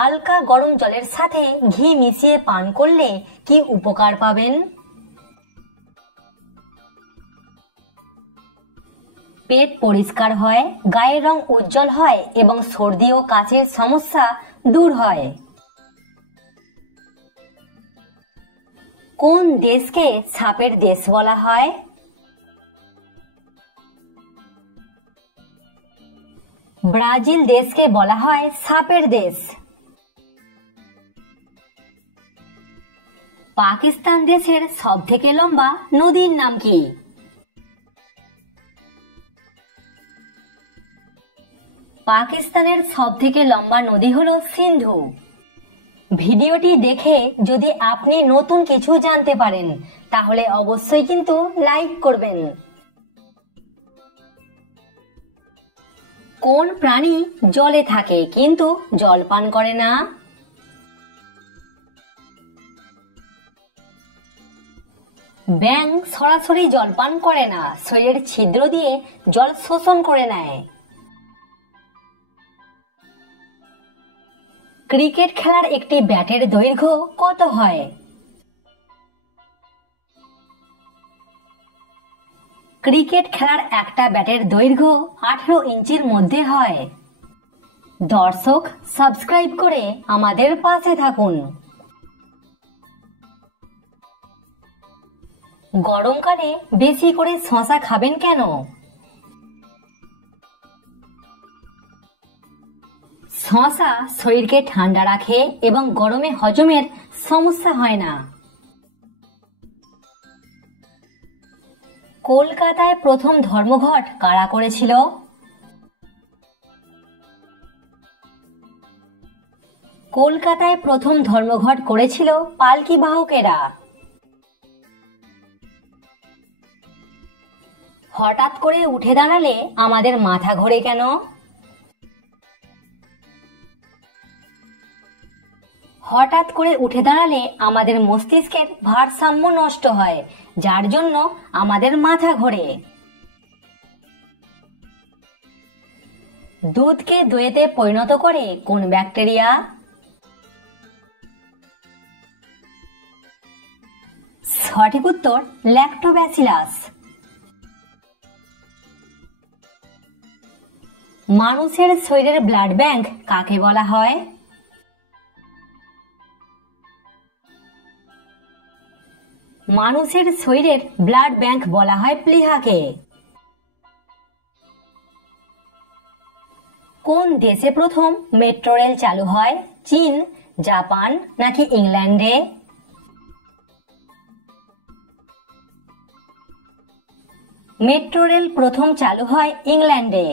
হালকা গরম জলের সাথে ঘি মিশিয়ে পান করলে কি উপকার পাবেন? পেট পরিষ্কার হয়, গায়ের রং উজ্জ্বল হয় এবং সর্দি ও কাশির সমস্যা দূর হয়। কোন দেশকে সাপের দেশ বলা হয়? ব্রাজিল দেশকে বলা হয় সাপের দেশ। পাকিস্তান দেশের সবথেকে লম্বা নদীর নাম কি? পাকিস্তানের সবথেকে লম্বা নদী হলো সিন্ধু। ভিডিওটি দেখে যদি আপনি নতুন কিছু জানতে পারেন তাহলে অবশ্যই কিন্তু লাইক করবেন। কোন প্রাণী জলে থাকে কিন্তু জল পান করে না? ব্যাঙ সরাসরি জল পান করে না, শরীরের ছিদ্র দিয়ে জল শোষণ করে নেয়। ক্রিকেট খেলার একটি ব্যাটের দৈর্ঘ্য কত হয়? ক্রিকেট খেলার একটা ব্যাটের দৈর্ঘ্য 18 ইঞ্চির মধ্যে হয়। দর্শক, সাবস্ক্রাইব করে আমাদের পাশে থাকুন। গরমকালে বেশি করে শসা খাবেন কেন? শসা শরীরকে ঠান্ডা রাখে এবং গরমে হজমের সমস্যা হয় না। কলকাতায় প্রথম ধর্মঘট কারা করেছিল? কলকাতায় প্রথম ধর্মঘট করেছিল পালকি বাহকেরা। হঠাৎ করে উঠে দাঁড়ালে আমাদের মাথা ঘোরে কেন? হঠাৎ করে উঠে দাঁড়ালে আমাদের মস্তিষ্কের ভারসাম্য নষ্ট হয়, যার জন্য আমাদের মাথা ঘোরে। দুধকে দইতে পরিণত করে কোন ব্যাকটেরিয়া? সঠিক উত্তর ল্যাক্টোব্যাসিলাস। মানুষের শরীরের ব্লাড ব্যাংক কাকে বলা হয়? মানুষের শরীরের ব্লাড ব্যাংক বলা হয় প্লীহাকে। কোন দেশে প্রথম মেট্রো রেল চালু হয়? চীন, জাপান নাকি ইংল্যান্ডে? মেট্রো রেল প্রথম চালু হয় ইংল্যান্ডে।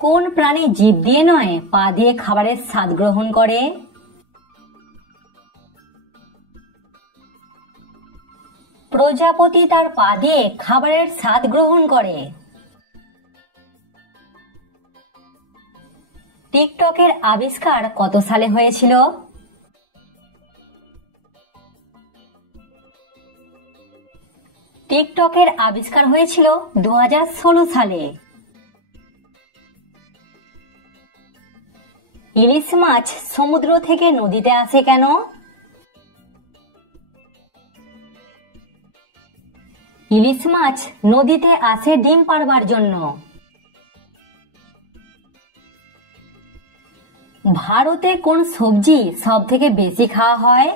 কোন প্রাণী জিভ দিয়ে নয় পা দিয়ে খাবারের স্বাদ গ্রহণ করে? প্রজাপতি তার পা দিয়ে খাবারের স্বাদ গ্রহণ করে। টিকটকের আবিষ্কার কত সালে হয়েছিল? টিকটকের আবিষ্কার হয়েছিল 2016 সালে। ইলিশ মাছ সমুদ্র থেকে নদীতে আসে কেন? ইলিশ মাছ নদীতে আসে ডিম পাড়বার জন্য। ভারতে কোন সবজি সব থেকে বেশি খাওয়া হয়?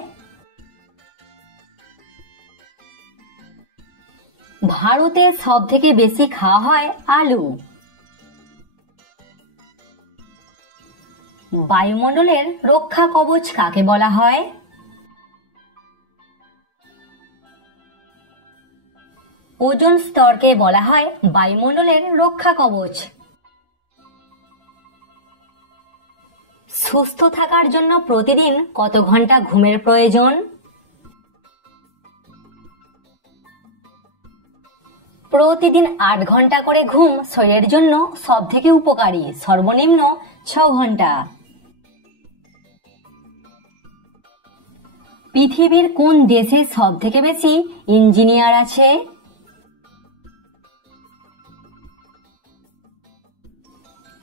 ভারতে সব থেকে বেশি খাওয়া হয় আলু। বায়ুমণ্ডলের রক্ষা কবচ কাকে বলা হয়? ওজোন স্তরকে বলা হয় বায়ুমণ্ডলের রক্ষা কবচ। সুস্থ থাকার জন্য প্রতিদিন কত ঘন্টা ঘুমের প্রয়োজন? প্রতিদিন 8 ঘন্টা করে ঘুম শরীরের জন্য সব থেকে উপকারী, সর্বনিম্ন 6 ঘন্টা। পৃথিবীর কোন দেশে সব থেকে বেশি ইঞ্জিনিয়ার আছে?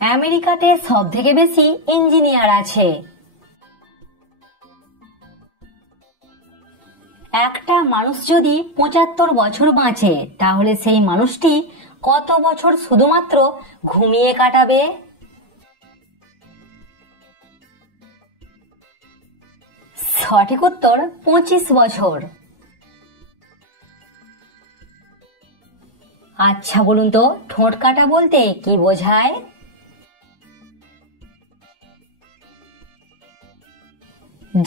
আমেরিকাতে সব থেকে বেশি ইঞ্জিনিয়ার আছে। একটা মানুষ যদি 75 বছর বাঁচে তাহলে সেই মানুষটি কত বছর শুধুমাত্র ঘুমিয়ে কাটাবে? সঠিক উত্তর 25 বছর। আচ্ছা বলুন তো, ঠোঁট কাটা বলতে কি বোঝায়?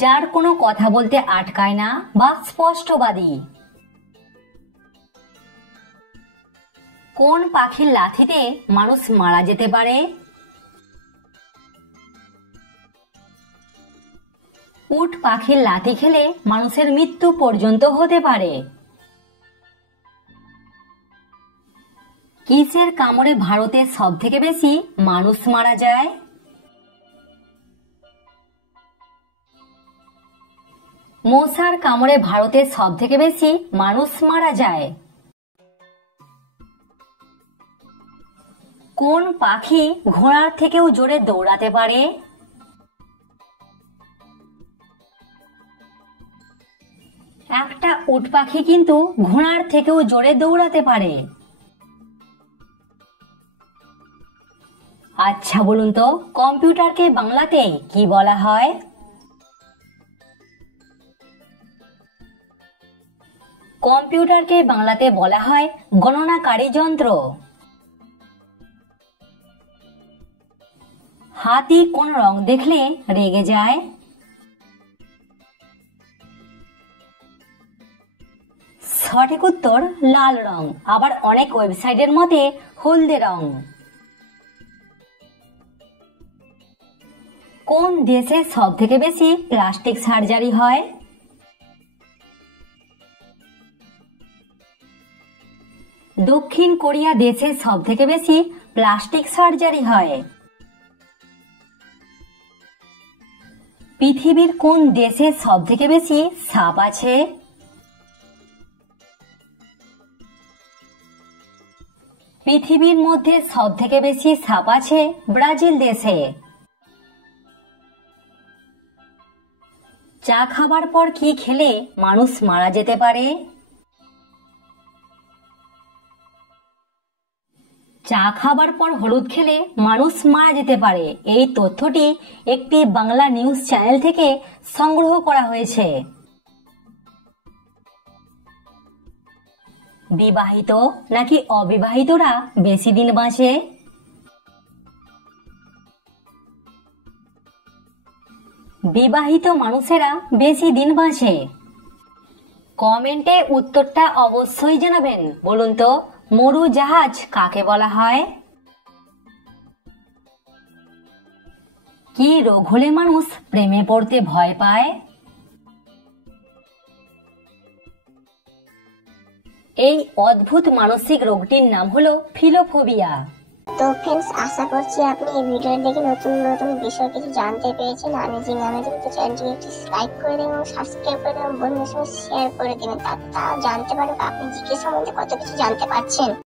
যার কোনো কথা বলতে আটকায় না বা স্পষ্টবাদী। কোন পাখির লাথিতে মানুষ মারা যেতে পারে? উট পাখির লাথি খেলে মানুষের মৃত্যু পর্যন্ত হতে পারে। কিসের কামড়ে ভারতে সব থেকে বেশি মানুষ মারা যায়? মশার কামড়ে ভারতে সব থেকে বেশি মানুষ মারা যায়। কোন পাখি ঘোড়ার থেকেও জোরে দৌড়াতে পারে? একটা উট পাখি কিন্তু ঘোড়ার থেকেও জোরে দৌড়াতে পারে। আচ্ছা বলুন তো, কম্পিউটারকে বাংলাতে কি বলা হয়? কম্পিউটারকে বাংলাতে বলা হয় গণনাকারী যন্ত্র। হাতি কোন রং দেখলে রেগে যায়? সঠিক উত্তর লাল রং, আবার অনেক ওয়েবসাইটের মতে হলদে রং। কোন দেশে সব থেকে বেশি প্লাস্টিক সার্জারি হয়? দক্ষিণ কোরিয়া দেশে সব থেকে বেশি প্লাস্টিক সার্জারি হয়। পৃথিবীর কোন দেশে সব থেকে বেশি সাপ আছে? পৃথিবীর মধ্যে সব থেকে বেশি সাপ আছে ব্রাজিল দেশে। চা খাবার পর কি খেলে মানুষ মারা যেতে পারে? চা খাবার পর হলুদ খেলে মানুষ মারা যেতে পারে। এই তথ্যটি একটি বাংলা নিউজ চ্যানেল থেকে সংগ্রহ করা হয়েছে। বিবাহিত নাকি অবিবাহিতরা বেশি দিন বাঁচে? বিবাহিত মানুষেরা বেশি দিন বাঁচে। কমেন্টে উত্তরটা অবশ্যই জানাবেন। বলুন তো, মরু জাহাজ কাকে বলা হয়? কি রোগ হলে মানুষ প্রেমে পড়তে ভয় পায়? এই অদ্ভুত মানসিক রোগটির নাম হলো ফিলোফোবিয়া। তো ফ্রেন্ডস, আশা করছি আপনি এই ভিডিও দেখে নতুন নতুন বিষয় কিছু জানতে পেরেছেন। অ্যামেজিং তো চ্যানেলটিকে একটি লাইক করে দেবেন এবং সাবস্ক্রাইব করে দেবেন, বন্ধুদের সঙ্গে শেয়ার করে দেবেন, তারা জানতে পারবে আপনি জিকে সম্বন্ধে কত কিছু জানতে পারছেন।